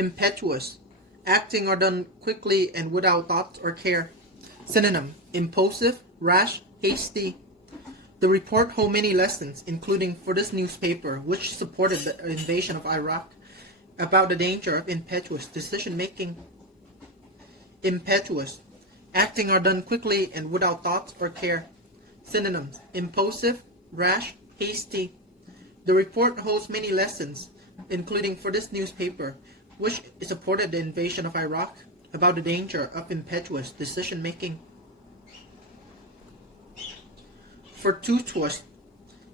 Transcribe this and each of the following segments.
Impetuous, acting or done quickly and without thought or care. Synonym: impulsive, rash, hasty. The report holds many lessons, including for this newspaper, which supported the invasion of Iraq, about the danger of impetuous decision-making. Impetuous, acting or done quickly and without thought or care. Synonyms: impulsive, rash, hasty. The report holds many lessons, including for this newspaper, which supported the invasion of Iraq, about the danger of impetuous decision-making. Fortuitous,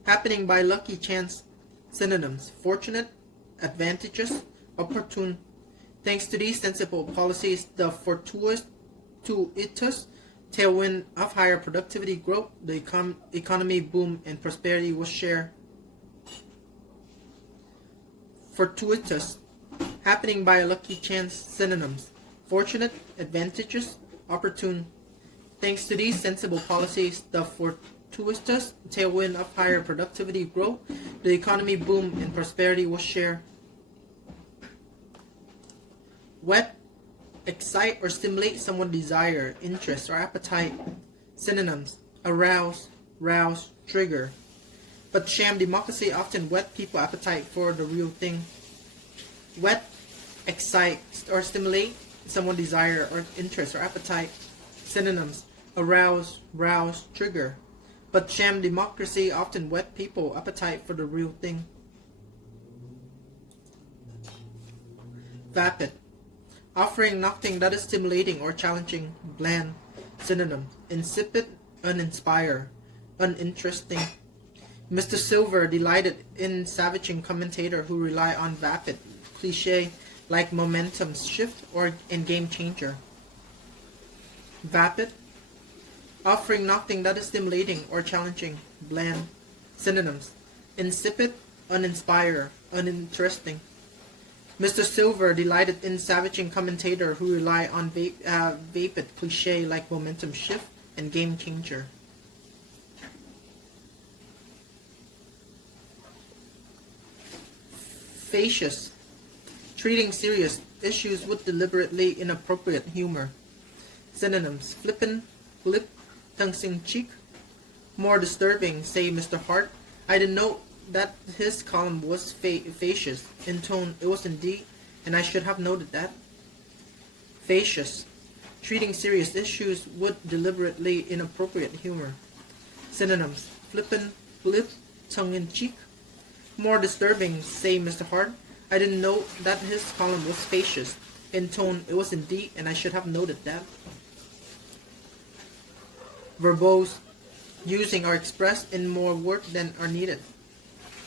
happening by lucky chance. Synonyms: fortunate, advantageous, opportune. Thanks to these sensible policies, the fortuitous tailwind of higher productivity growth, the economy boom, and prosperity was shared. Fortuitous, happening by a lucky chance. Synonyms: fortunate, advantageous, opportune. Thanks to these sensible policies, the fortuitous tailwind of higher productivity growth, the economy boom, and prosperity was shared. Whet, excite or stimulate someone's desire, interest, or appetite. Synonyms: arouse, rouse, trigger. But sham democracy often whet people's appetite for the real thing. Whet, excite or stimulate someone's desire or interest or appetite. Synonyms: arouse, rouse, trigger. But sham democracy often whet people's appetite for the real thing. Vapid, offering nothing that is stimulating or challenging, bland. Synonym: insipid, uninspired, uninteresting. Mr. Silver delighted in savaging commentator who rely on vapid, cliche like momentum shift or in game changer. Vapid, offering nothing that is stimulating or challenging, bland. Synonyms: insipid, uninspired, uninteresting. Mr. Silver delighted in savaging commentator who rely on vapid, cliche like momentum shift and game changer. Facetious, treating serious issues with deliberately inappropriate humor. Synonyms: flippant, flip, tongue-in-cheek. More disturbing, say Mr. Hart. I didn't know that his column was facetious. In tone, it was indeed, and I should have noted that. Facetious, treating serious issues with deliberately inappropriate humor. Synonyms: flippant, flip, tongue-in-cheek. More disturbing, say Mr. Hart. I didn't know that his column was facetious. In tone, it was indeed, and I should have noted that. Verbose, using or expressed in more words than are needed.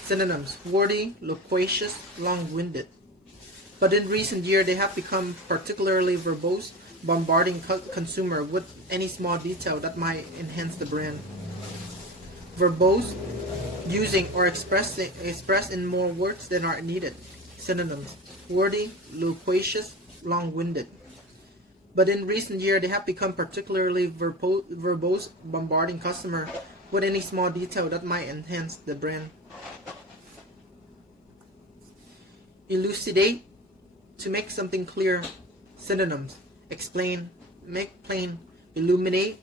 Synonyms: wordy, loquacious, long-winded. But in recent years, they have become particularly verbose, bombarding consumer with any small detail that might enhance the brand. Verbose, using or expressed in more words than are needed. Synonyms: wordy, loquacious, long-winded. But in recent years, they have become particularly verbose, bombarding customer with any small detail that might enhance the brand. Elucidate, to make something clear. Synonyms: explain, make plain, illuminate.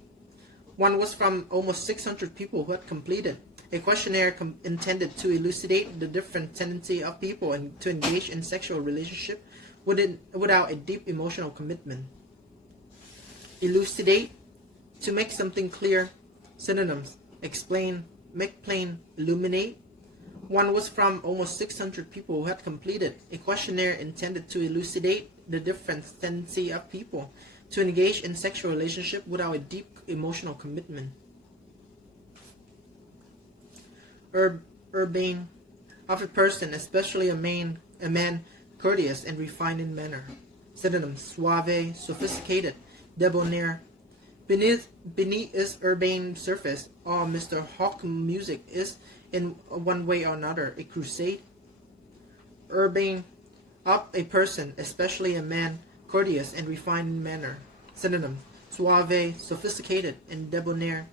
One was from almost 600 people who had completed a questionnaire intended to elucidate the different tendency of people and to engage in sexual relationship without a deep emotional commitment. Elucidate, to make something clear. Synonyms: explain, make plain, illuminate. One was from almost 600 people who had completed a questionnaire intended to elucidate the different tendency of people to engage in sexual relationship without a deep emotional commitment. Urbane, of a person, especially a man, courteous and refined in manner. Synonyms: suave, sophisticated, debonair. Beneath his urbane surface, all Mr. Hawk music is, in one way or another, a crusade. Urbane, of a person, especially a man, courteous and refined in manner. Synonyms: suave, sophisticated, and debonair.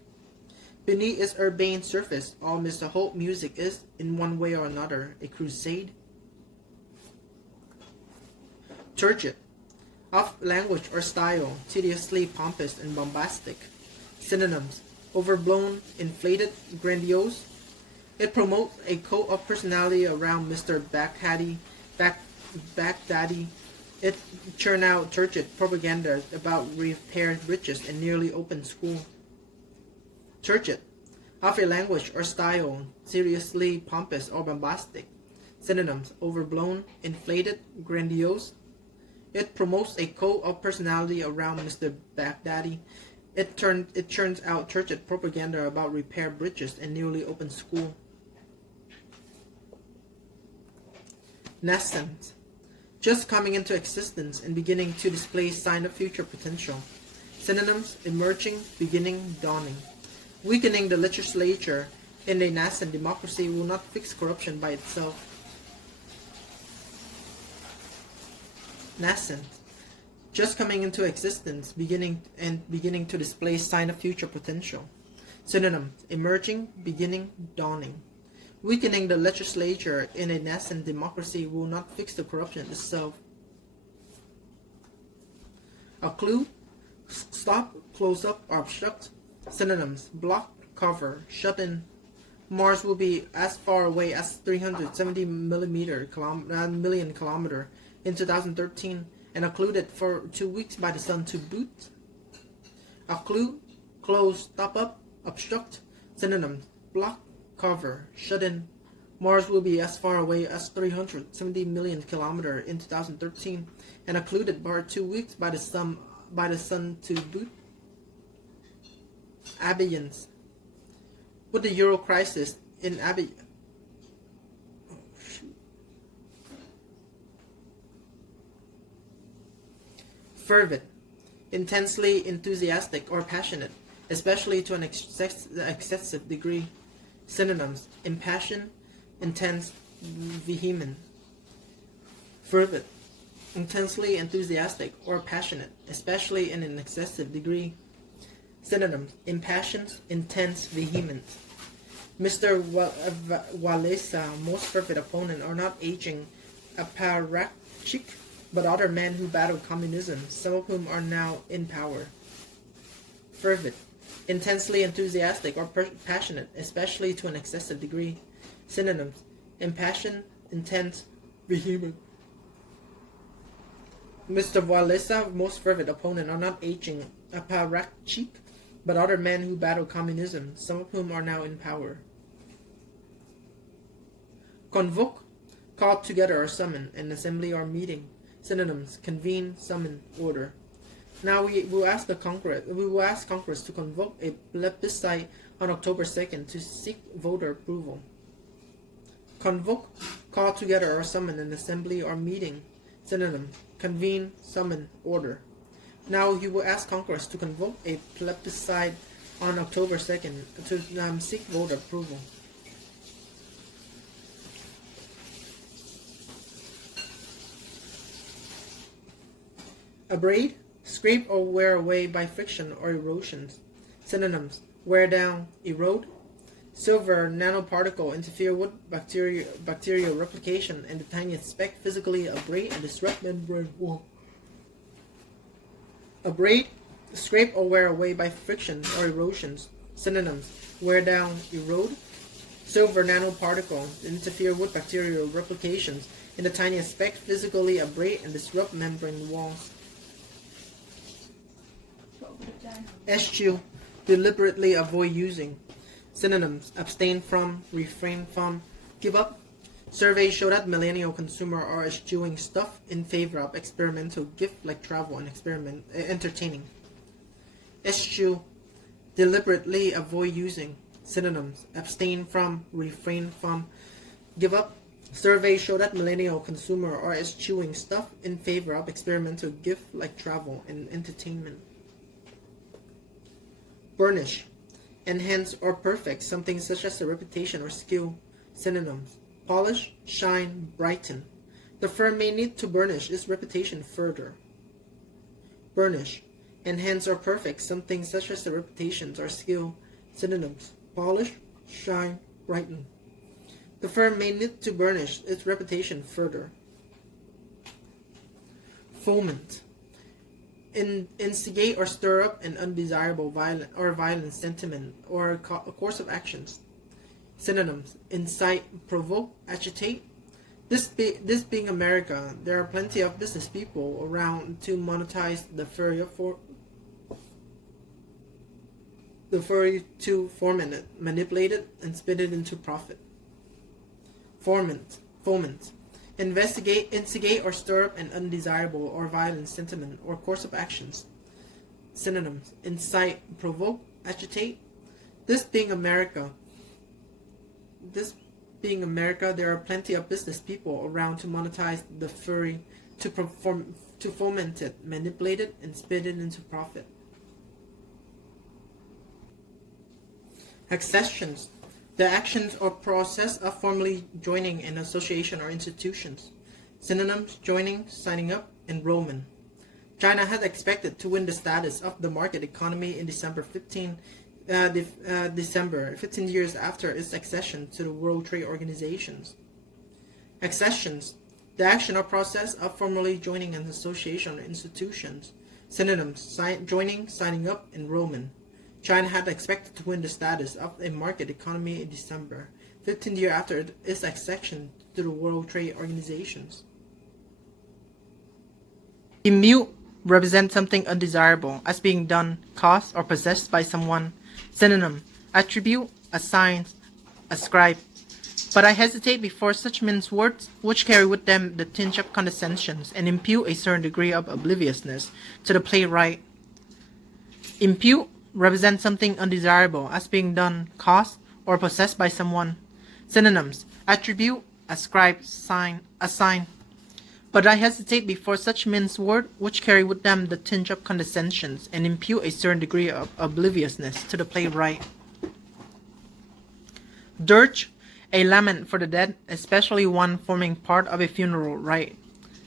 Beneath its urbane surface, all Mr. Holt music is, in one way or another, a crusade. Turgid. Of language or style, tediously pompous and bombastic. Synonyms: overblown, inflated, grandiose. It promotes a cult of personality around Mr. Baghdadi. It churn out turgid propaganda about repaired bridges and nearly open school. Turgid. Of a language or style, seriously pompous or bombastic. Synonyms: overblown, inflated, grandiose. It promotes a cult of personality around Mr. Baghdadi. It churns out turgid propaganda about repaired bridges and newly opened school. Nascent. Just coming into existence and beginning to display sign of future potential. Synonyms: emerging, beginning, dawning. Weakening the legislature in a nascent democracy will not fix corruption by itself. Nascent. Just coming into existence, beginning to display sign of future potential. Synonym: emerging, beginning, dawning. Weakening the legislature in a nascent democracy will not fix the corruption itself. Occlude, stop, close up, or obstruct. Synonyms: block, cover, shut in. Mars will be as far away as 370 million kilometer in 2013 and occluded for 2 weeks by the sun to boot. Occlude, close, stop up, obstruct. Synonyms: block, cover, shut in. Mars will be as far away as 370 million kilometer in 2013 and occluded for 2 weeks by the sun to boot. Abeyance. With the Euro crisis in Fervid. Intensely enthusiastic or passionate, especially to an excessive degree. Synonyms: impassioned, intense, vehement. Fervid. Intensely enthusiastic or passionate, especially in an excessive degree. Synonyms: impassioned, intense, vehement. Mr. Walesa, most fervid opponent, are not aging apparatchik, but other men who battled communism, some of whom are now in power. Fervid. Intensely enthusiastic or passionate, especially to an excessive degree. Synonyms: impassioned, intense, vehement. Mr. Walesa, most fervid opponent, are not aging apparatchik, but other men who battled communism, some of whom are now in power. Convoke, call together or summon, an assembly or meeting. Synonyms: convene, summon, order. Now we will ask Congress to convoke a plebiscite on October 2nd to seek voter approval. Convoke, call together or summon an assembly or meeting. Synonym: convene, summon, order. Now he will ask Congress to convoke a plebiscite on October 2nd to seek voter approval. Abrade, scrape or wear away by friction or erosions. Synonyms: wear down, erode. Silver nanoparticle interfere with bacterial replication and the tiniest speck physically abrade and disrupt membrane wall. Abrade, scrape or wear away by friction or erosions. Synonyms: wear down, erode. Silver nanoparticle interfere with bacterial replications in the tiniest speck physically abrade and disrupt membrane walls. Eschew, deliberately avoid using. Synonyms: abstain from, refrain from, give up. Surveys show that millennial consumers are eschewing stuff in favor of experimental gift like travel and entertaining. Eschew, deliberately avoid using. Synonyms: abstain from, refrain from, give up. Surveys show that millennial consumers are eschewing stuff in favor of experimental gift like travel and entertainment. Burnish, enhance or perfect something such as a reputation or skill. Synonyms: polish, shine, brighten. The firm may need to burnish its reputation further. Burnish, enhance or perfect something such as a reputation or skill. Synonyms: polish, shine, brighten. The firm may need to burnish its reputation further. Foment. Instigate or stir up an undesirable violent sentiment or a course of actions. Synonyms: incite, provoke, agitate. This being America, there are plenty of business people around to monetize the fury to foment it, manipulate it, and spin it into profit. Foment. Instigate or stir up an undesirable or violent sentiment or course of actions. Synonyms: incite, provoke, agitate. This being America, there are plenty of business people around to monetize the fury to foment it, manipulate it, and spin it into profit. Accessions. The actions or process of formally joining an association or institutions. Synonyms: joining, signing up, enrollment. China had expected to win the status of the market economy in December 15 years after its accession to the World Trade Organizations. Accessions. The action or process of formally joining an association or institutions. Synonyms: joining, signing up, enrollment. China had expected to win the status of a market economy in December, 15 years after its accession to the World Trade Organizations. Immute represents something undesirable as being done, caused, or possessed by someone. Synonym: attribute, assign, ascribe. But I hesitate before such men's words, which carry with them the tinge of condescension and impute a certain degree of obliviousness to the playwright. Impute represents something undesirable as being done, caused, or possessed by someone. Synonyms: attribute, ascribe, assign. But I hesitate before such men's words, which carry with them the tinge of condescension and impute a certain degree of obliviousness to the playwright. Dirge, a lament for the dead, especially one forming part of a funeral rite.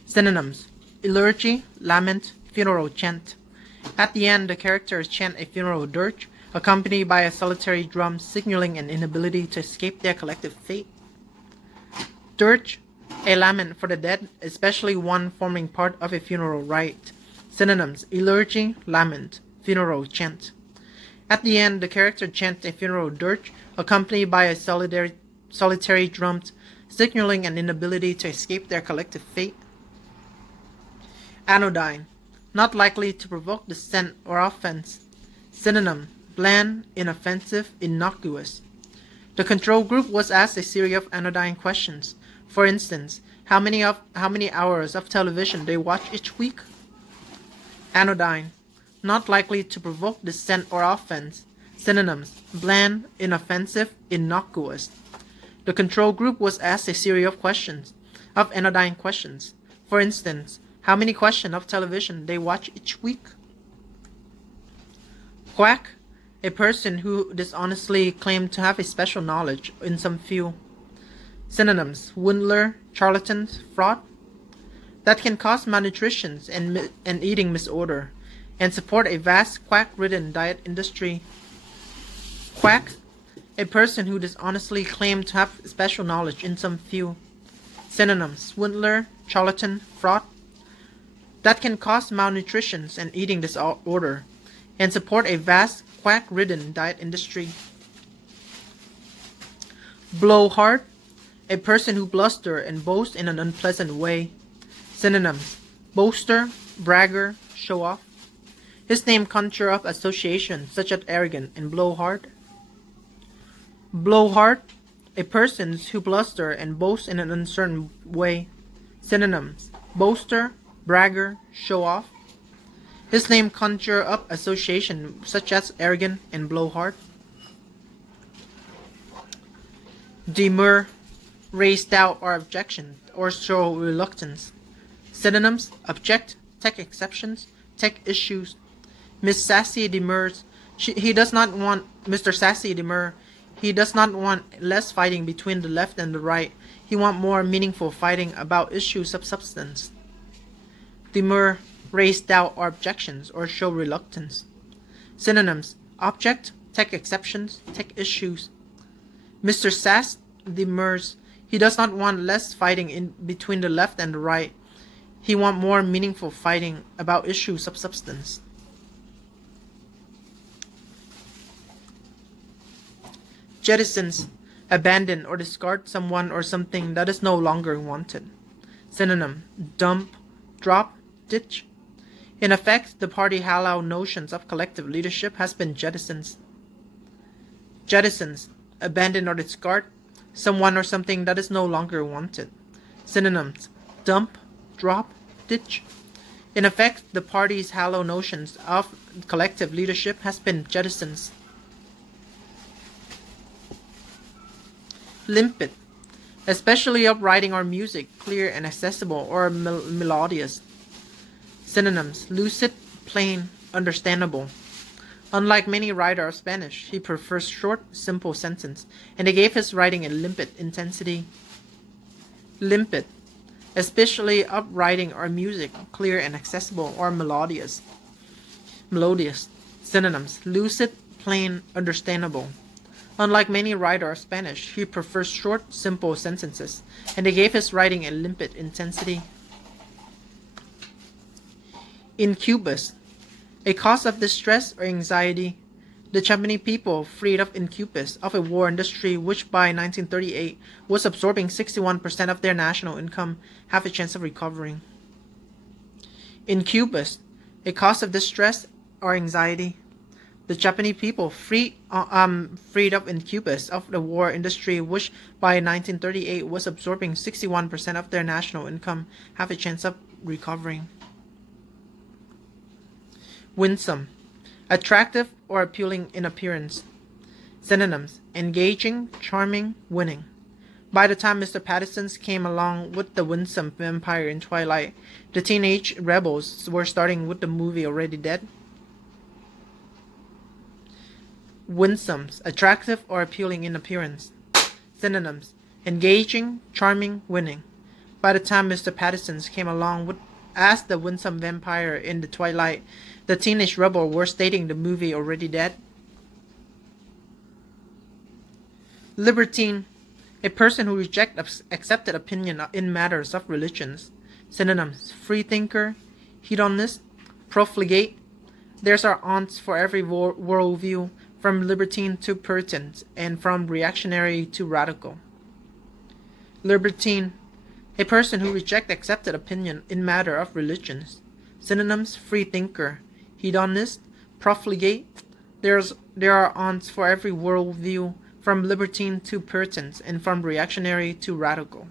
Synonyms: elegy, lament, funeral chant. At the end, the characters chant a funeral dirge, accompanied by a solitary drum signaling an inability to escape their collective fate. Dirge, a lament for the dead, especially one forming part of a funeral rite. Synonyms: elegy, lament, funeral chant. At the end, the character chants a funeral dirge, accompanied by a solitary drum signaling an inability to escape their collective fate. Anodyne, not likely to provoke dissent or offense. Synonym: bland, inoffensive, innocuous. The control group was asked a series of anodyne questions. For instance, how many hours of television they watch each week. Anodyne, not likely to provoke dissent or offense. Synonyms: bland, inoffensive, innocuous. The control group was asked a series of anodyne questions. For instance, how many questions of television they watch each week. Quack, a person who dishonestly claimed to have a special knowledge in some field. Synonyms: swindler, charlatan, fraud. That can cause malnutrition and eating disorder, and support a vast quack-ridden diet industry. Quack, a person who dishonestly claimed to have special knowledge in some field. Synonyms: swindler, charlatan, fraud. That can cause malnutrition and eating disorder, and support a vast quack-ridden diet industry. Blowhard, a person who bluster and boasts in an unpleasant way. Synonyms: boaster, bragger, show off. His name conjures up associations such as arrogant and blowhard. Blowhard, a person who bluster and boasts in an uncertain way. Synonyms: boaster, bragger, show off. His name conjures up associations such as arrogant and blowhard. Demur, raise doubt or objection, or show reluctance. Synonyms: object, take exceptions, take issues. Miss Sassy demurs. He does not want Mr. Sassy demur. He does not want less fighting between the left and the right. He wants more meaningful fighting about issues of substance. Demur, raise doubt or objections, or show reluctance. Synonyms: object, take exceptions, take issues. Mr. Sass demurs. He does not want less fighting in between the left and the right. He want more meaningful fighting about issues of substance. Jettisons, abandon or discard someone or something that is no longer wanted. Synonym, dump, drop, ditch. In effect, the party hollow notions of collective leadership has been jettisoned. Jettisons, abandon or discard someone or something that is no longer wanted. Synonyms, dump, drop, ditch. In effect, the party's hollow notions of collective leadership has been jettisoned. Limpid, especially of writing or music, clear and accessible or melodious. Synonyms, lucid, plain, understandable. Unlike many writers of Spanish, he prefers short, simple sentences, and he gave his writing a limpid intensity. Limpid, especially of writing or music, clear and accessible or melodious. Synonyms, lucid, plain, understandable. Unlike many writers of Spanish, he prefers short, simple sentences, and he gave his writing a limpid intensity. Incubus, a cause of distress or anxiety. The Japanese people freed of incubus of a war industry which by 1938 was absorbing 61% of their national income, have a chance of recovering. Incubus, a cause of distress or anxiety. The Japanese people freed of incubus of the war industry which by 1938 was absorbing 61% of their national income, have a chance of recovering. Winsome, attractive or appealing in appearance. Synonyms, engaging, charming, winning. By the time Mr. Patterson came along with the winsome vampire in Twilight, the teenage rebels were starting with the movie Already Dead. Winsome, attractive or appealing in appearance. Synonyms, engaging, charming, winning. By the time Mr. Patterson came along with as the winsome vampire in the Twilight, the teenage rebels were stating the movie Already Dead. Libertine, a person who rejects accepted opinion in matters of religions. Synonyms, freethinker, hedonist, profligate. There's our aunts for every worldview, from libertine to Puritan, and from reactionary to radical. Libertine, a person who rejects accepted opinion in matter of religions. Synonyms, freethinker, hedonist, profligate. There are aunts for every worldview, from libertine to Puritan, and from reactionary to radical.